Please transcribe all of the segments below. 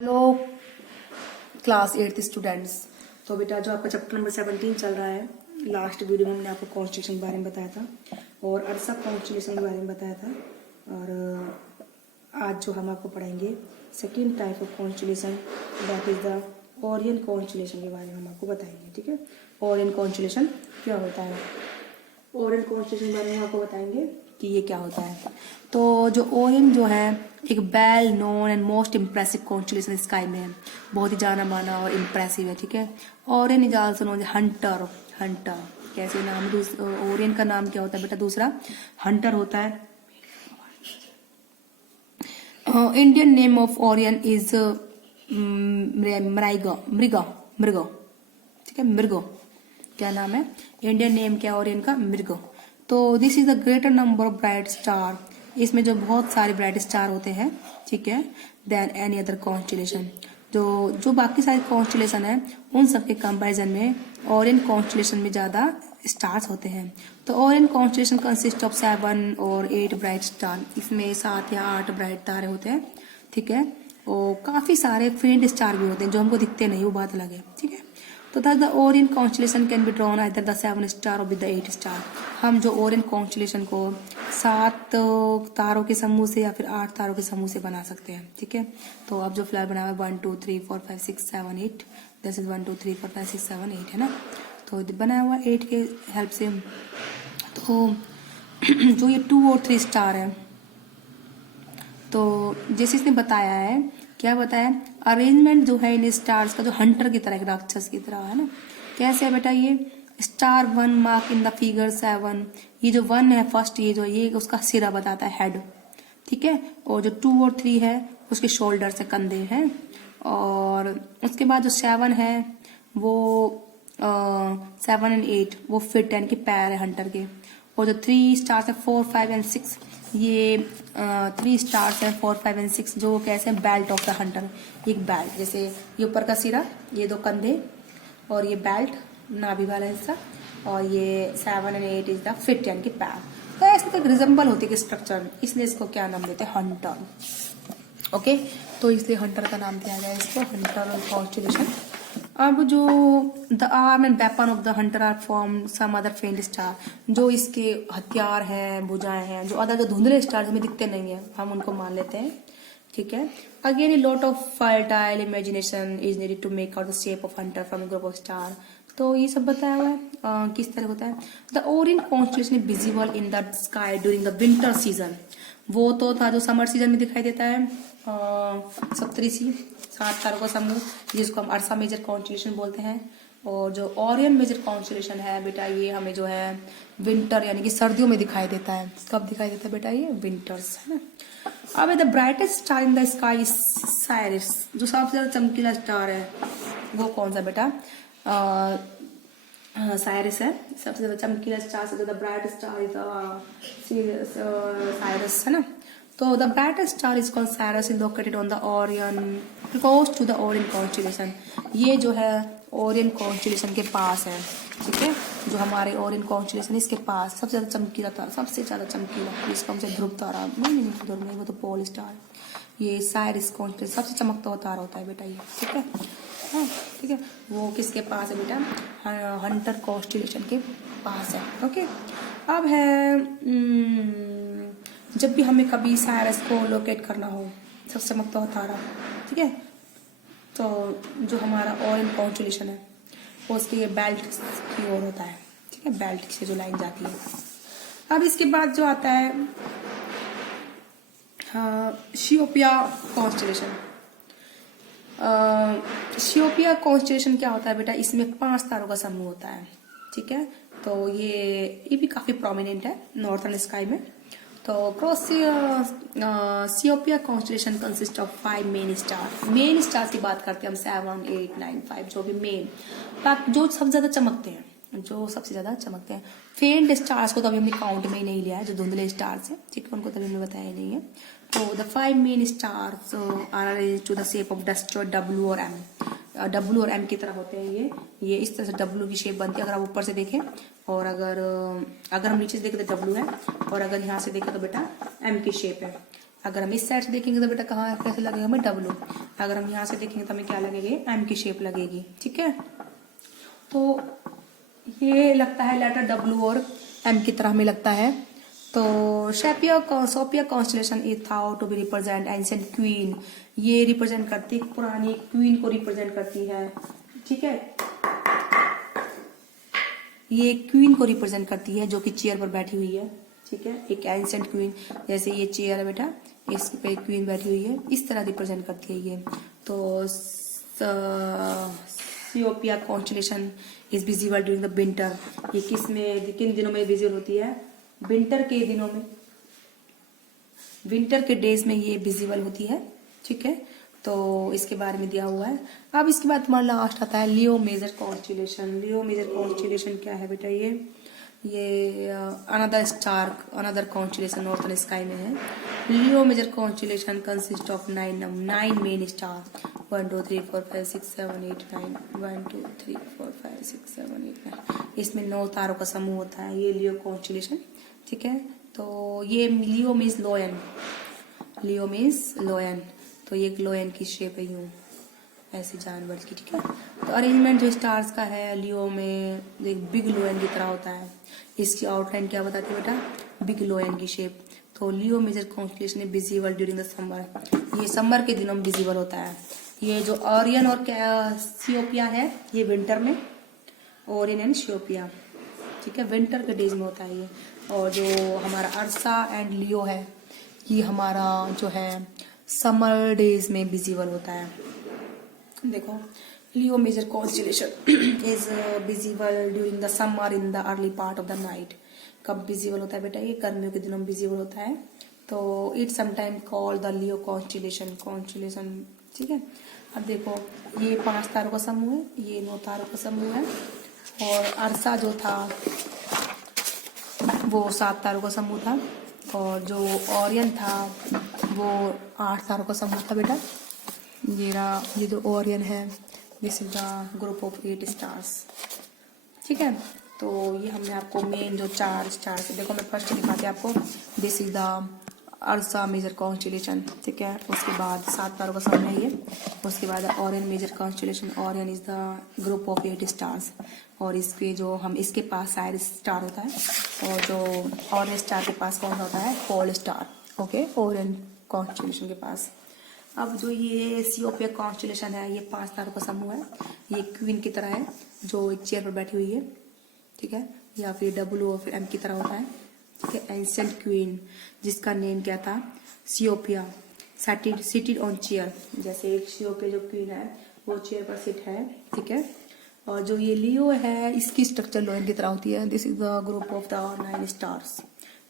Hello class 8th students. तो बेटा जो आपका चैप्टर नंबर 17 चल रहा है, लास्ट वीडियो में हमने आपको कॉन्स्टिट्यूशन के बारे में बताया था और अरसा कॉन्स्टिट्यूशन के बारे में बताया था। और आज जो हम आपको पढ़ाएंगे second type of constitution, that is the Orion constitution के बारे में हम आपको बताएंगे। ठीक है, ओरियन कॉन्स्टिट्यूशन क्या होता है, ओरियन कॉन्स्टिट्यूशन के बारे में आपको बताएंगे कि ये क्या होता है। तो जो ओरियन जो है एक well known and most impressive constitution sky में है, बहुत ही जाना माना और इम्प्रेसिव है। ठीक है, Orion is also known Hunter. Hunter कैसे नाम, ओरियन का नाम क्या होता है बेटा, दूसरा हंटर होता है। Indian name of Orion is Mriga Mriga Mrigo. ठीक है, मृगो क्या नाम है, इंडियन नेम क्या है ओरियन का, मृगो। तो this is the greater number of bright star, इसमें जो बहुत सारे ब्राइट स्टार होते हैं, ठीक है, देन एनी अदर कॉन्स्टिलेशन। जो बाकी सारे कॉन्स्टिलेशन है उन सब के कंपैरिजन में ओरियन कॉन्स्टिलेशन में ज्यादा स्टार्स होते हैं। तो ओरियन कॉन्स्टिलेशन कंसिस्ट ऑफ 7 और 8 ब्राइट स्टार, इसमें 7 या 8 ब्राइट तारे होते हैं। ठीक है, और काफी सारे फेंट स्टार भी होते हैं जो हमको दिखते नहीं, वो बात अलग है। ठीक है, तो the Orion constellation can be drawn either the 7 star और विद द 8 स्टार। हम जो ओरियन कॉन्स्टिलेशन को 7 तारों के समूह से या फिर 8 तारों के समूह से बना सकते हैं। ठीक है, तो अब जो फ्लावर बना हुआ है 1 2 3 4 5 6 7 8, दिस इज 1 2 3 4 5 6 7 8 है ना, तो बनाया हुआ 8 के हेल्प से। तो जो ये 2 और 3 स्टार है, तो जैसे इसने बताया है, क्या बताया, अरेंजमेंट जो है इन स्टार्स का जो हंटर की तरह, एक राक्षस की तरह है ना। कैसे है बेटा, ये star 1 mark in the figure 7, ये जो 1 है फर्स्ट, ये जो ये उसका सिरा बताता है, हेड। ठीक है, और जो 2 और 3 है उसके शोल्डर से कंधे हैं, और उसके बाद जो 7 है वो 7 एंड 8 वो फिट यानी कि पैर है हंटर के। और जो 3 स्टार्स है 4 5 एंड 6, ये 3 स्टार्स है 4 5 एंड 6, जो कैसे बेल्ट ऑफ द हंटर, एक बेल्ट, जैसे ये ऊपर का सिरा, ये 2 कंधे और ये बेल्ट नाभि वाला हिस्सा, और ये 7 एंड 8 इज द फिट यानी कि पैर। तो ऐसे तो रिजेंबल होती है स्ट्रक्चर, इसलिए इसको क्या नाम देते हैं, हंटर। ओके, तो इसलिए हंटर का नाम दिया गया इसको, हंटर और कॉन्स्टिलेशन। अब जो the arm and weapon of the hunter are from some other faint star, जो इसके हथियार हैं, भुजाएं हैं, जो अदर जो धुंधले स्टार हमें दिखते नहीं है, हम उनको मान लेते हैं। ठीक है, again a lot of fertile imagination is needed to make out the shape of hunter from group of star. तो ये सब बताया हुआ है किस तरह होता है। The Orion constellation is visible in the sky during the winter season, वो तो था जो समर सीजन में दिखाई देता है। सप्तऋषि 7 तारों का समूह, जिसको हम अर्सा मेजर कॉन्स्टिलेशन बोलते हैं। और जो ओरियन मेजर कॉन्स्टिलेशन है बेटा, ये हमें जो है विंटर यानी कि सर्दियों में दिखाई देता है। कब दिखाई देता है बेटा, ये विंटर्स है ना। अब the brightest star in the sky Cyrus, जो सबसे ज्यादा चमकीला स्टार है वो कौन सा बेटा, साइरस है। सबसे ज्यादा चमकीला स्टार से ज्यादा ब्राइट स्टार इज साइरस है ना। तो the brightest star is called Sirius, is located on the Orion, close to the Orion constellation. ये जो है ओरियन कॉन्स्टिलेशन के पास है। ठीक है, जो हमारे ओरियन कॉन्स्टिलेशन इसके पास सबसे ज्यादा चमकीला तारा, सबसे ज्यादा चमकीला, इसको हमसे ध्रुव तारा, नहीं ध्रुव नहीं, वो तो पोल स्टार। ये साइरस कॉन्स्टिलेशन सबसे चमकता हुआ तारा होता है बेटा ये। ठीक है, हाँ ठीक है, वो किसके पास है बेटा, हंटर कॉन्स्टिलेशन के पास है। ओके, अब है जब भी हमें कभी साइरस को लोकेट करना हो, सबसे चमकता हुआ तारा, ठीक है, तो जो हमारा ओरियन कॉन्स्टिलेशन है वो उसके ये बेल्ट की ओर होता है। ठीक है, बेल्ट से जो लाइन जाती है। अब इसके बाद जो आता है शियोपिया कॉन्स्टिलेशन। शियोपिया कॉन्स्टिलेशन क्या होता है बेटा, इसमें 5 तारों का समूह होता है। ठीक है, तो ये भी काफी प्रोमिनेंट है नॉर्थर्न स्काई में। तो Cassiopeia constellation consist of 5 main star. Main star की बात करते हैं हम 7 8 9 5, जो भी मेन, जो सबसे ज्यादा चमकते हैं, जो सबसे ज्यादा चमकते हैं। फेंट स्टार्स को तो अभी हमने काउंट में ही नहीं लिया है, जो धुंधले स्टार्स हैं, ठीक है, उनको तभी हमने बताया नहीं है। तो the 5 main stars are arranged to the shape of dust, W और M। W और M की तरह होते हैं ये इस तरह से W की शेप बनती है, अगर आप ऊपर से देखें, और अगर हम नीचे से देखें तो W है, और अगर यहाँ से देखें तो बेटा M की शेप है। अगर हम इस साइड से देखेंगे तो बेटा कहाँ कैसे लगेगा हमें W। अगर हम यहाँ से देखेंगे तो हमें क्या लगेगी, M की शेप लगेगी। ठीक है, तो ये लगता है लेटर W और M की तरह हमें लगता है। तो सोपिया constellation is thought to be represent ancient queen. ये रिप्रेजेंट करती पुरानी क्वीन को रिप्रेजेंट करती है। ठीक है, ये क्वीन को रिप्रेजेंट करती है जो कि चेयर पर बैठी हुई है। ठीक है, एक एंशिएंट क्वीन, जैसे ये चेयर है बेटा, इस पे क्वीन बैठी हुई है, इस तरह रिप्रेजेंट करती है ये। तो Cassiopeia constellation is visible during the winter. ये किन दिनों में विजिबल होती है, विंटर के दिनों में, विंटर के डेज में ये विजिबल होती है। ठीक है, तो इसके बारे में दिया हुआ है। अब इसके बाद हमारा लास्ट आता है Leo major constellation. Leo major constellation क्या है बेटा, ये another star, another constellation northern sky में है। Leo major constellation consist of 9 main star, 1 2 3 4 5 6 7 8 9, 1 2 3 4 5 6 7 8 9। इसमें 9 तारों का समूह होता है ये लियो कॉन्स्टेलेशन। ठीक है, तो ये लियो मीन्स लोयन, लियो मीन्स लोयन, तो ये एक लोयन की शेप है यूं, ऐसे जानवर की। ठीक है, तो अरेंजमेंट जो स्टार्स का है लियो में एक बिग लोयन की तरह होता है। इसकी आउटलाइन क्या बताती है बेटा, बिग लोयन की शेप। तो Leo major constellation is visible during the summer, ये समर के दिनों में विजिबल होता है। ये जो ओरियन और सियोपिया है ये विंटर में, ओरियन एंड सियोपिया। ठीक है, विंटर के डेज में होता है ये। और जो हमारा अर्सा एंड लियो है ये हमारा जो है समर डेज में विजिबल होता है। देखो, Leo major constellation is visible during the summer in the early part of the night. कब विजिबल होता है बेटा, ये गर्मियों के दिनों में विजिबल होता है। तो it sometime called the Leo constellation. ठीक है, अब देखो ये 5 तारों का समूह है, ये 9 तारों का समूह है, और अर्सा जो था वो 7 तारों का समूह था, और जो ओरियन था वो 8 तारों का समूह था बेटा। ये जो ओरियन है this is the group of 8 stars. ठीक है, तो ये हमने आपको मेन जो 4 स्टार्स, देखो मैं फर्स्ट दिखाती हूँ आपको, this is the Ursa major constellation. ठीक है, उसके बाद 7 तारों का समूह है ये। उसके बाद Orion major constellation, Orion is the group of 8 stars, और इसके जो हम इसके पास साइड स्टार होता है, और जो ओरियन स्टार के पास कौन सा होता है, pole star. Okay, Orion constellation के पास। अब जो ये सियोपिया कॉन्स्टेलेशन है ये 5 तारों का समूह है, ये क्वीन की तरह है जो एक चेयर पर बैठी हुई है। ठीक है, या फिर W और फिर M की तरह होता है। ठीक है, एंशिएंट क्वीन जिसका नेम क्या था, सियोपिया, सिटेड ऑन चेयर। जैसे एक सियोपिया जो क्वीन है वो चेयर पर सिट है। ठीक है, और जो ये लियो है इसकी स्ट्रक्चर लोयन की तरह होती है। This is the group of the 9 stars.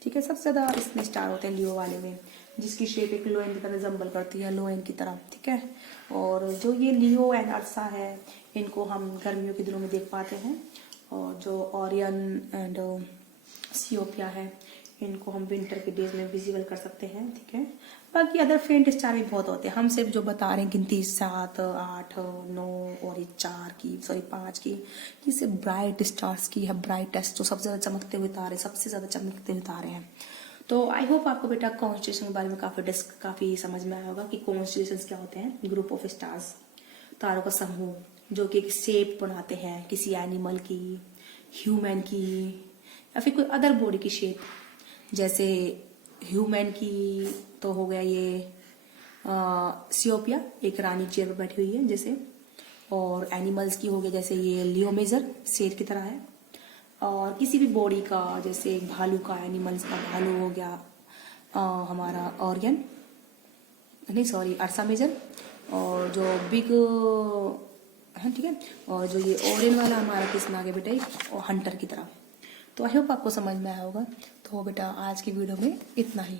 ठीक है, सबसे ज्यादा इसमें स्टार होते हैं लियो वाले में, जिसकी शेप एक लोयन की तरह रिजेंबल करती है, लोयन की तरह। ठीक है, और जो ये लियो एंड अर्सा है इनको हम गर्मियों के दिनों में देख पाते हैं, और जो ओरियन एंड सियोपिया है इनको हम विंटर के डेज में विजिबल कर सकते हैं। ठीक है, बाकी अदर फेंट स्टार भी बहुत होते हैं, हम सिर्फ जो बता रहे हैं गिनती 7 8 9 और 5 की, ये सिर्फ ब्राइट स्टार्स की है, ब्राइटेस्ट जो सबसे ज्यादा चमकते हुए तारे, सबसे ज्यादा चमकते हुए तारे हैं। तो आई होप आपको बेटा कॉन्स्टेलेशन के बारे में काफी समझ में आया होगा कि कॉन्स्टेलेशंस क्या होते हैं, ग्रुप ऑफ स्टार्स, तारों का समूह जो कि एक शेप बनाते हैं किसी एनिमल की, ह्यूमन की, या फिर कोई अदर बॉडी की शेप। जैसे ह्यूमन की तो हो गया ये सियोपिया, एक रानी चेयर पर बैठी हुई है जैसे, और एनिमल्स की हो गया जैसे ये लियो मेजर, शेर की तरह है, और किसी भी बॉडी का जैसे एक भालू का, एनिमल्स का भालू हो गया हमारा ओरियन, नहीं सॉरी अर्सा मेजर, और जो बिग है। ठीक है, और जो ये ओरियन वाला हमारा किस में आ गया बेटा, और हंटर की तरह। तो आई होप आपको समझ में आया होगा। तो बेटा आज की वीडियो में इतना ही।